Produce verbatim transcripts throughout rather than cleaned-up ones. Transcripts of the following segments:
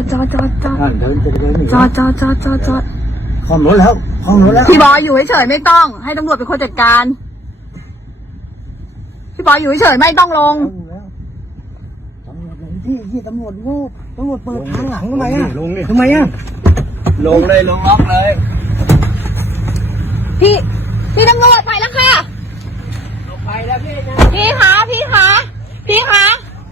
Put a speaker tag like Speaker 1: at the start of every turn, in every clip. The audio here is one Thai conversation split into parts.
Speaker 1: จอดจอดจอด
Speaker 2: เดินไปเดิน
Speaker 1: จอดจอดจอดจอดจอด
Speaker 2: ห้องรถแล้วห้องรถแล้ว
Speaker 1: พี่บอยอยู่เฉยๆไม่ต้องให้ตำรวจเป็นคนจัดการพี่บอยอยู่เฉยๆไม่ต้องลง
Speaker 2: ตำรวจลงที่ที่ตำรวจโง่ตำรวจเปิดทางหลังทำไมอ่ะทำไมอ่ะลงเลยลงล็อกเลย
Speaker 1: พี่พี่ตำรวจไปแล้วค่ะ
Speaker 2: ไปแล้วพี่นะ
Speaker 1: พี่คะพี่คะพี่คะ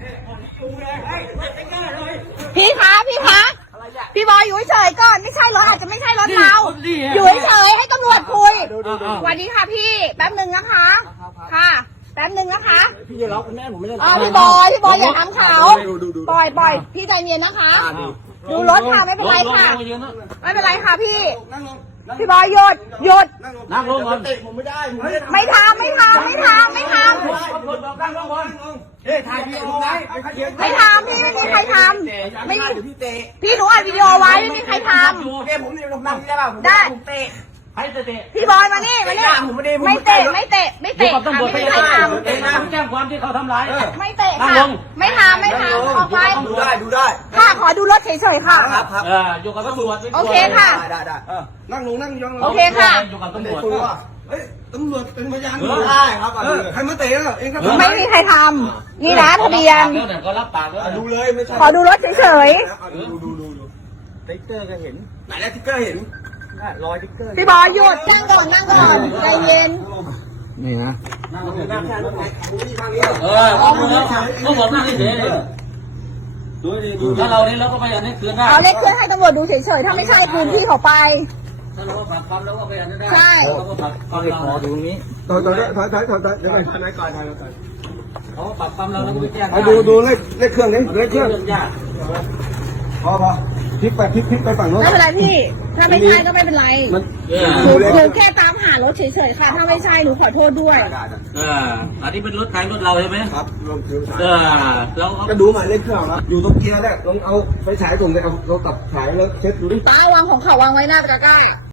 Speaker 1: พี่คะพี่คะพี่บอยอยู่เฉยๆก่อนไม่ใช่รถอาจจะไม่ใช่รถเราอยู่เฉยๆให้ตำรวจคุยสวัสดีค่ะพี่แป๊บหนึ่งนะคะค่ะแป๊บหนึ่งนะคะ
Speaker 2: พี่จะล็อกคุณแม่ผมไม่ได้
Speaker 1: อ๋อพี่บอยพี่บอยอย่าทำเขาปล่อยปล่อยพี่ใจเย็นนะคะ ดูรถค่ะไม่เป็นไรค่ะไม่เป็นไรค่ะพี่พี่บอยหยุดหยุด
Speaker 3: นั่งลงก่อน
Speaker 2: ผมไม่ได้
Speaker 1: ไม่ทำไม่ทำไม่ทำไม่ทำ
Speaker 3: นั่งลงก่อน
Speaker 2: เฮ้ยถ่ายพี่ผมได้
Speaker 1: ไม่ทำพี่ไม่มีใครทำไม่มี
Speaker 2: พี่เตะ
Speaker 1: พี่หนูอัดวิดีโอไว้ไม่มีใครท
Speaker 2: เกมผมนี่ผมนั่งได้ป่ะ
Speaker 1: ำได้
Speaker 2: ผมเตะ
Speaker 3: ให้เตะ
Speaker 1: พี่บอยมานี่มานี่ไม่เตะไม่เตะไม่
Speaker 3: เดี๋ยว
Speaker 1: เตะ
Speaker 3: กับตำรวจ
Speaker 1: ไม่
Speaker 3: ไป
Speaker 1: มีใคร
Speaker 3: ท
Speaker 1: ท
Speaker 3: ำเตะนะแจ้งความที่เขาทำร้าย
Speaker 1: ำไม่เตะ
Speaker 3: นั่ง
Speaker 1: ค่ะ
Speaker 3: ลง
Speaker 1: ไม่ทำไม่ทำออกไป
Speaker 2: ดูได้ดูได้
Speaker 1: ค่ะขอดูรถเฉยๆค่ะ
Speaker 2: ครับครับ
Speaker 3: เอออยู่กับตำรวจ
Speaker 1: โอเคค่ะ
Speaker 2: ได้ได้นั่งลงนั่งยอง
Speaker 1: โอเคค่ะ
Speaker 3: อยู่กับตำรวจ
Speaker 2: เฮ้ยตำรวจเป็นพยานได้ครับใครมาเตะเองครับ
Speaker 1: ไม่มีใครทำนี่นะทะเบียน
Speaker 3: แล้วก็รับปากแล้ว
Speaker 2: ดูเลยไม่ใช่
Speaker 1: ขอดูรถเฉย
Speaker 2: ดูดูดูดูติ๊กเกอร์ก็เห็นไหนแล้วติ๊กเกอร์เห็นรอยติ๊กเกอร์
Speaker 1: ๆพี่บอยหยุดนั่งก่อนนั่งก่อนใจเย็น
Speaker 2: นี่นะ
Speaker 3: นั่งลงนั่งแค่รถไหนเออต้องบอกนั่งเฉยดูดิดูถ้าเรานี่เราก็พยายามให้คืนได้
Speaker 1: เอาเลขเครื่องให้ตำรวจดูเฉยๆถ้าไม่ใช่พื้นที่เขาไป
Speaker 3: ถ้าเราปรับความเราก็พยายามได้
Speaker 1: ใช่
Speaker 3: เราก็ปรับความ
Speaker 2: เอา
Speaker 3: เรา
Speaker 2: คอดูตรงนี้ถอยถอยถอยถอยถอยถอยเดี๋ยวก่อนถอยก่อนถอยก่อน
Speaker 3: เขาปรับความเราแล้วก็ไปแจ้ง
Speaker 2: เอาดูดูเลขเลขเครื่องนี้เลขเครื่อง
Speaker 3: เรื่องยาก
Speaker 2: พอพอพลิกไปพลิกพลิกไปฝั่งโน้น
Speaker 1: ไม่เป็นไรพี่ ถ้าไม่ใช่ก็ไม่เป็นไร
Speaker 2: มัน
Speaker 3: เอ
Speaker 1: หนู
Speaker 3: อ
Speaker 1: หนูแค่ตามหารถเฉยๆค่ะ ถ้าไม่ใช่หนูขอโทษด้วย
Speaker 3: เอออันนี้เป็นรถใครรถเราใช่ไหม
Speaker 2: ครับลงถือ
Speaker 3: เออเรา
Speaker 2: ก็ดูหมายเลขเครื่องนะอยู่ตรงเกียร์แหละลองเอาไฟฉายตรงเลยเอาเราตัดฉายแล้วเช็ดดูดิ
Speaker 1: ป้าวางของเขาวางไว้หน้าตะกร้า